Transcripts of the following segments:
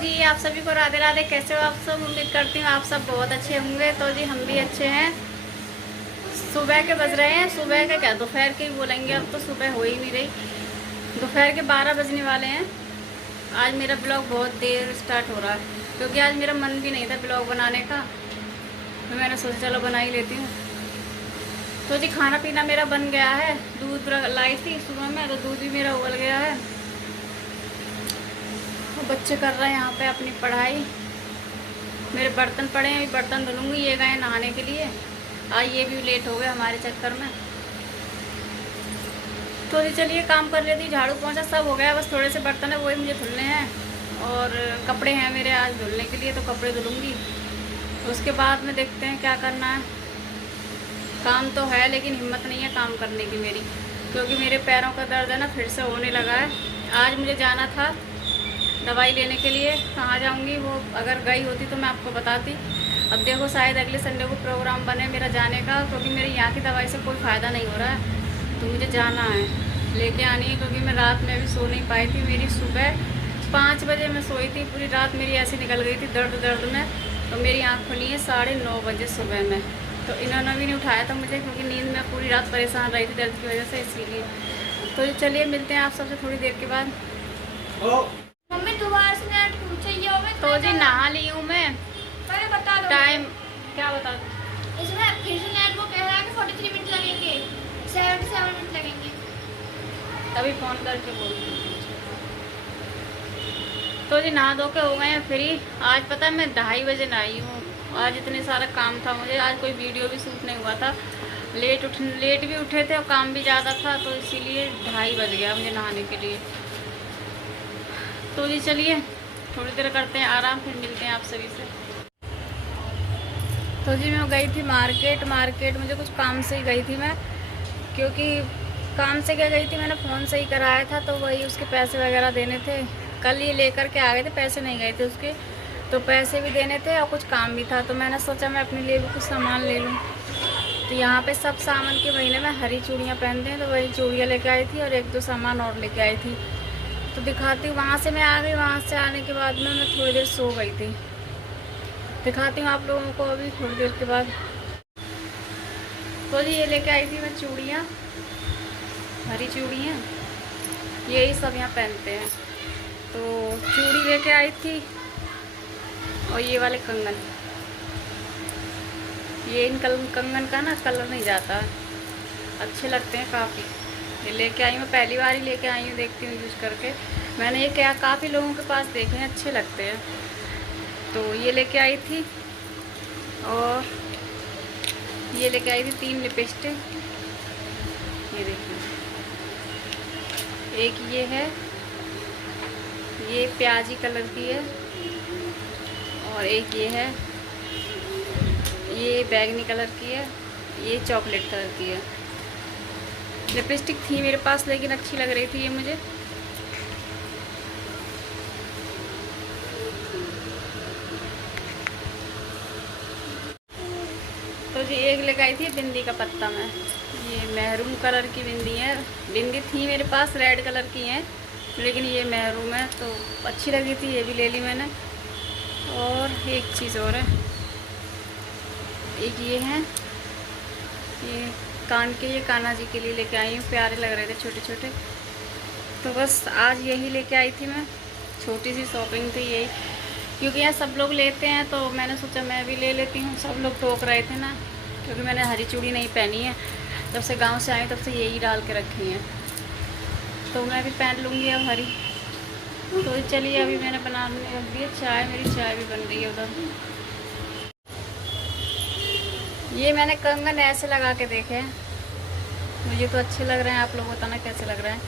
जी आप सभी को राधे राधे। कैसे हो आप सब? उम्मीद करती हूँ आप सब बहुत अच्छे होंगे। तो जी हम भी अच्छे हैं। सुबह के बज रहे हैं, सुबह के क्या दोपहर के ही बोलेंगे, अब तो सुबह हो ही नहीं रही। दोपहर के 12 बजने वाले हैं। आज मेरा ब्लॉग बहुत देर स्टार्ट हो रहा है क्योंकि आज मेरा मन भी नहीं था ब्लॉग बनाने का, तो मैंने सोचा चलो बना ही लेती हूँ। तो जी खाना पीना मेरा बन गया है। दूध लाई थी सुबह में, तो दूध भी मेरा उबल गया है। बच्चे कर रहे हैं यहाँ पे अपनी पढ़ाई। मेरे बर्तन पड़े हैं, अभी बर्तन धुलूंगी। ये गए नहाने के लिए, आज ये भी लेट हो गए हमारे चक्कर में। तो चलिए काम कर लेती। झाड़ू पोंछा सब हो गया, बस थोड़े से बर्तन है वही मुझे धुलने हैं, और कपड़े हैं मेरे आज धुलने के लिए, तो कपड़े धुलूंगी। उसके बाद में देखते हैं क्या करना है। काम तो है लेकिन हिम्मत नहीं है काम करने की मेरी, क्योंकि मेरे पैरों का दर्द है ना फिर से होने लगा है। आज मुझे जाना था दवाई लेने के लिए। कहाँ जाऊंगी वो अगर गई होती तो मैं आपको बताती। अब देखो शायद अगले संडे को प्रोग्राम बने मेरा जाने का, क्योंकि मेरी यहाँ की दवाई से कोई फ़ायदा नहीं हो रहा है, तो मुझे जाना है, लेके आनी है। क्योंकि मैं रात में भी सो नहीं पाई थी। मेरी सुबह 5 बजे मैं सोई थी, पूरी रात मेरी ऐसी निकल गई थी दर्द में। तो मेरी आँख खुली है 9:30 बजे सुबह में। तो इन्होंने भी नहीं उठाया था मुझे, क्योंकि नींद में पूरी रात परेशान रही थी दर्द की वजह से, इसीलिए। तो चलिए मिलते हैं आप सबसे थोड़ी देर के बाद। मम्मी दोबारा से नेट चाहिए होगा तो जी नहा ली हूँ मैं। पहले बता दो टाइम क्या बता दो? इसमें फिर से नेट वो कह रहा है कि 43 मिनट लगेंगे, 77 मिनट लगेंगे। तभी फ़ोन करके बोल। तो जी नहा धो के हो गए हैं फ्री। आज पता है मैं 2:30 बजे नहाई हूँ। आज इतने सारा काम था मुझे, आज कोई वीडियो भी शूट नहीं हुआ था। लेट भी उठे थे और काम भी ज़्यादा था, तो इसीलिए 2:30 बज गया मुझे नहाने के लिए। तो जी चलिए थोड़ी देर करते हैं आराम, फिर मिलते हैं आप सभी से। तो जी मैं गई थी मार्केट मुझे कुछ काम से ही गई थी मैं, क्योंकि काम से क्या गई थी, मैंने फ़ोन से ही कराया था, तो वही उसके पैसे वगैरह देने थे। कल ये लेकर के आ गए थे, पैसे नहीं गए थे उसके, तो पैसे भी देने थे और कुछ काम भी था। तो मैंने सोचा मैं अपने लिए भी कुछ सामान ले लूँ। तो यहाँ पे सब सामान के महीने में हरी चूड़ियाँ पहनते हैं, तो वही चूड़ियाँ लेके आई थी और 1-2 सामान और लेके आई थी। तो दिखाती हूँ। वहाँ से मैं आ गई, वहाँ से आने के बाद में मैं थोड़ी देर सो गई थी। दिखाती हूँ आप लोगों को अभी थोड़ी देर के बाद। तो जी ये लेके आई थी मैं चूड़ियाँ, हरी चूड़ियाँ, यही सब यहाँ पहनते हैं। तो चूड़ी लेके आई थी और ये वाले कंगन, ये इन कंगन का ना कलर नहीं जाता, अच्छे लगते हैं काफ़ी। ये लेके आई हूँ, पहली बार ही लेके आई हूँ, देखती हूँ यूज़ करके। मैंने ये क्या काफ़ी लोगों के पास देखे हैं, अच्छे लगते हैं, तो ये लेके आई थी। और ये लेके आई थी 3 लिपस्टिक, ये देखिए। एक ये है, ये प्याजी कलर की है, और एक ये है, ये बैगनी कलर की है, ये चॉकलेट कलर की है। लिपस्टिक थी मेरे पास लेकिन अच्छी लग रही थी ये मुझे। तो जी एक लेकर आई थी बिंदी का पत्ता में, ये मेहरून कलर की बिंदी है। बिंदी थी मेरे पास रेड कलर की है, लेकिन ये मेहरून है तो अच्छी लगी थी, ये भी ले ली मैंने। और एक चीज़ और है, एक ये है, ये कान के, ये कान्हा जी के लिए लेके आई हूँ, प्यारे लग रहे थे छोटे छोटे। तो बस आज यही लेके आई थी मैं, छोटी सी शॉपिंग थी यही, क्योंकि यहाँ सब लोग लेते हैं तो मैंने सोचा मैं भी ले लेती हूँ। सब लोग टोक रहे थे ना, क्योंकि मैंने हरी चूड़ी नहीं पहनी है, जब से गांव से आई तब से यही डाल के रखी हैं, तो मैं भी पहन लूँगी अब हरी। तो चलिए अभी मैंने बनाने रख दिया चाय, मेरी चाय भी बन रही है उधर। ये मैंने कंगन ऐसे लगा के देखे हैं, मुझे तो अच्छे लग रहे हैं, आप लोग बताना कैसे लग रहे हैं।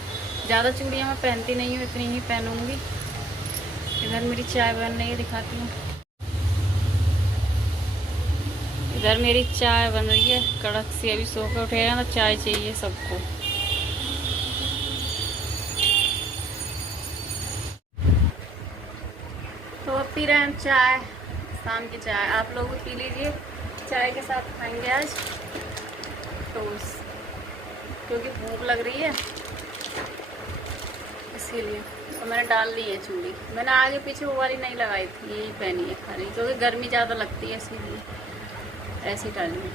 ज़्यादा चूड़ियाँ मैं पहनती नहीं हूँ, इतनी ही पहनूँगी। इधर मेरी चाय बन रही है, दिखाती हूँ। इधर मेरी चाय बन रही है कड़क सी, अभी सो के उठे हैं तो चाय चाहिए सबको। तो अब पी रहे हैं चाय, शाम की चाय। आप लोग पी लीजिए, चाय के साथ खाएंगे आज टोस्ट, क्योंकि भूख लग रही है इसीलिए। तो मैंने डाल ली है चूड़ी। मैंने आगे पीछे वो वाली नहीं लगाई थी, यही पहनी है खाली, क्योंकि गर्मी ज़्यादा लगती है इसीलिए ऐसे ही डाली है।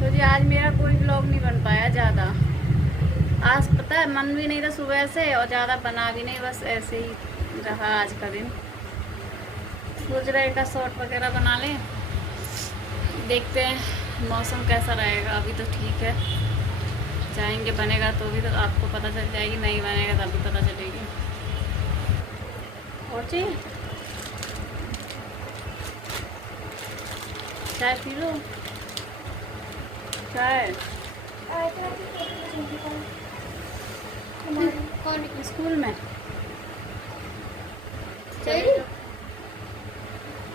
तो जी आज मेरा कोई ब्लॉग नहीं बन पाया ज़्यादा। आज पता है मन भी नहीं था सुबह से, और ज़्यादा बना भी नहीं, बस ऐसे ही रहा आज का दिन। सोच रहे का शॉर्ट वगैरह बना लें, देखते हैं मौसम कैसा रहेगा। अभी तो ठीक है, जाएंगे बनेगा तो भी तो आपको पता चल जाएगी, नहीं बनेगा तब भी पता चलेगी। और चाहिए चाय पी लो, चाय स्कूल में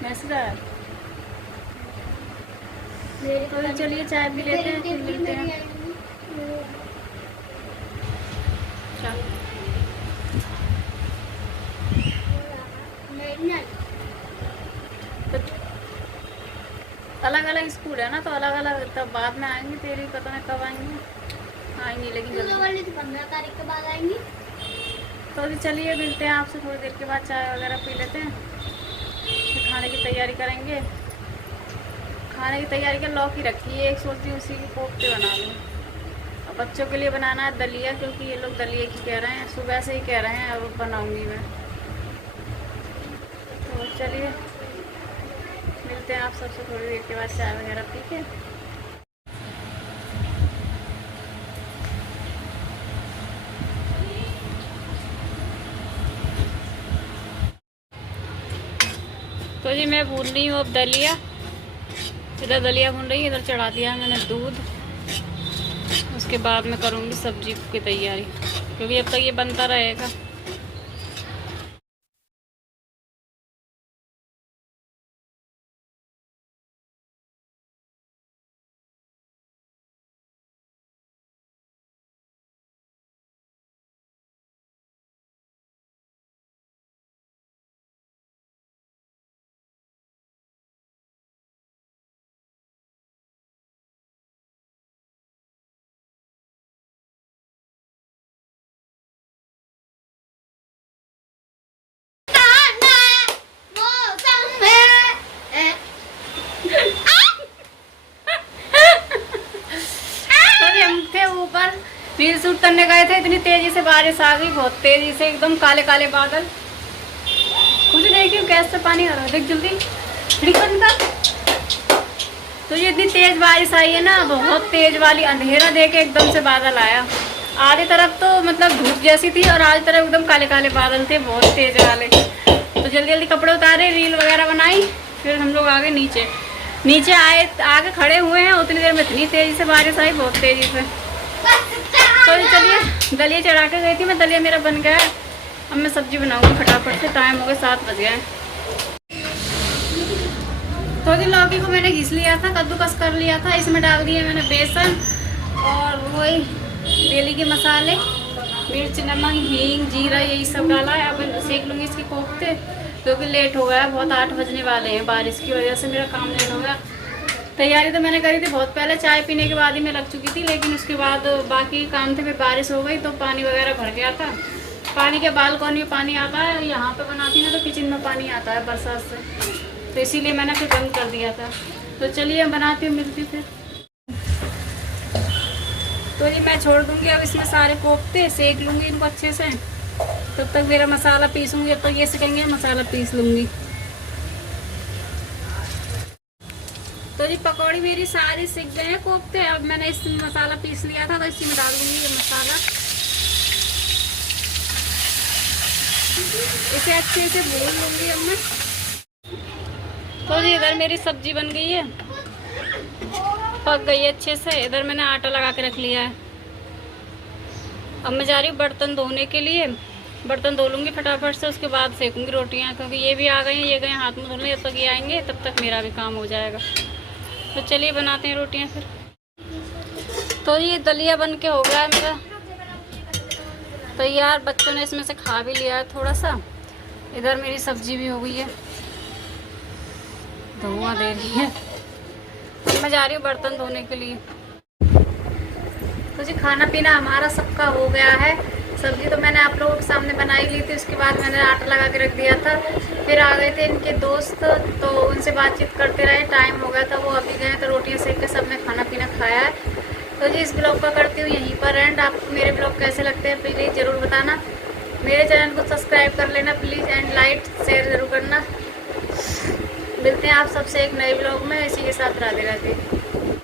मैसेज आया। तो चलिए चाय पी लेते हैं, फिर मिलते हैं। तो अलग अलग स्कूल है ना, तो अलग अलग तब बाद में आएंगे, तेरी पता नहीं कब आएंगी लेकिन 15 तारीख के बाद आएंगी। तो अभी चलिए मिलते हैं आपसे थोड़ी देर के बाद, चाय वगैरह पी लेते हैं, फिर खाने की तैयारी करेंगे। खाने की तैयारी का लौकी रखी है, एक सोचती हूँ उसी के कोफ्ते बना लूँ। अब बच्चों के लिए बनाना है दलिया, क्योंकि ये लोग दलिया की कह रहे हैं, सुबह से ही कह रहे हैं, अब बनाऊँगी मैं। तो चलिए मिलते हैं आप सबसे थोड़ी देर के बाद, चाय वगैरह पी के। तो जी मैं भून रही हूँ अब दलिया, इधर दलिया भून रही है, इधर चढ़ा दिया है मैंने दूध। उसके बाद मैं करूँगी सब्जी की तैयारी, क्योंकि अब तक ये बनता रहेगा। ऊपर रील शूट करने गए थे, इतनी तेजी से बारिश आ गई, बहुत तेजी से, एकदम काले काले बादल। कुछ देखिए कैसे पानी आ रहा है, देख जल्दी खिड़की बंद कर। तो ये इतनी तेज बारिश आई है ना, बहुत तेज वाली, अंधेरा देके एकदम से बादल आया। आधी तरफ तो मतलब धूप जैसी थी, और आधी तरफ एकदम काले काले बादल थे, बहुत तेज वाले। तो जल्दी जल्दी कपड़े उतारे, रील वगैरह बनाई, फिर हम लोग आगे नीचे आए, आगे खड़े हुए हैं। उतनी देर में इतनी तेजी से बारिश आई, बहुत तेजी से। तो चलिए दलिया चढ़ा के गई थी मैं, दलिया मेरा बन गया। अब मैं सब्जी बनाऊंगी फटाफट से, टाइम हो गया 7 बज गए। तो जी लौकी को मैंने घिस लिया था, कद्दूकस कर लिया था, इसमें डाल दिए मैंने बेसन और वही डेली के मसाले, मिर्च, नमक, हींग, जीरा, यही सब डाला है। अब सेक लूँगी इसके कोफ्ते, क्योंकि लेट हो गया, बहुत 8 बजने वाले हैं, बारिश की वजह से मेरा काम लेट हो गया। तैयारी तो मैंने करी थी बहुत पहले, चाय पीने के बाद ही मैं लग चुकी थी, लेकिन उसके बाद बाकी काम थे, फिर बारिश हो गई तो पानी वगैरह भर गया था। पानी के बालकनी में पानी आता है, यहाँ पे बनाती ना तो किचन में पानी आता है बरसात से, तो इसीलिए मैंने फिर बंद कर दिया था। तो चलिए बनाती हूँ, मिलती फिर। तो जी मैं छोड़ दूँगी अब इसमें सारे कोफ्ते, सेक लूँगी इनको अच्छे से, तब तक मेरा मसाला पीसूँगी, जब तक ये सेकेंगे मसाला पीस लूँगी। तो जी पकौड़ी मेरी सारी सीख गए हैं कोफ्ते। अब मैंने इसमें मसाला पीस लिया था, तो इसी में डाल दूंगी ये मसाला, इसे अच्छे से भून लूंगी अब मैं। तो जी इधर मेरी सब्जी बन गई है, पक गई है अच्छे से। इधर मैंने आटा लगा के रख लिया है। अब मैं जा रही हूँ बर्तन धोने के लिए, बर्तन धो लूँगी फटाफट से, उसके बाद सेकूँगी रोटियाँ, क्योंकि ये भी आ गए हैं, ये गए हाथ में धोने, जब तक ये आएंगे तब तक मेरा भी काम हो जाएगा। तो चलिए बनाते हैं रोटियां फिर। तो ये दलिया बन के हो गया है मेरा तैयार, बच्चों ने इसमें से खा भी लिया है थोड़ा सा। इधर मेरी सब्जी भी हो गई है, धुआं दे रही है। तो मैं जा रही हूँ बर्तन धोने के लिए। तो जी खाना पीना हमारा सबका हो गया है, सब्जी तो मैंने आप लोगों के सामने बना ही ली थी, उसके बाद मैंने आटा लगा के रख दिया था। फिर आ गए थे इनके दोस्त, तो उनसे बातचीत करते रहे, टाइम हो गया था, वो अभी गए तो रोटियां सेक के सबने खाना पीना खाया है। तो जी इस ब्लॉग का करती हूँ यहीं पर एंड। आपको मेरे ब्लॉग कैसे लगते हैं प्लीज़ ज़रूर बताना। मेरे चैनल को सब्सक्राइब कर लेना प्लीज़ एंड लाइक शेयर ज़रूर करना। मिलते हैं आप सबसे एक नए ब्लॉग में, इसी के साथ राधे राधे।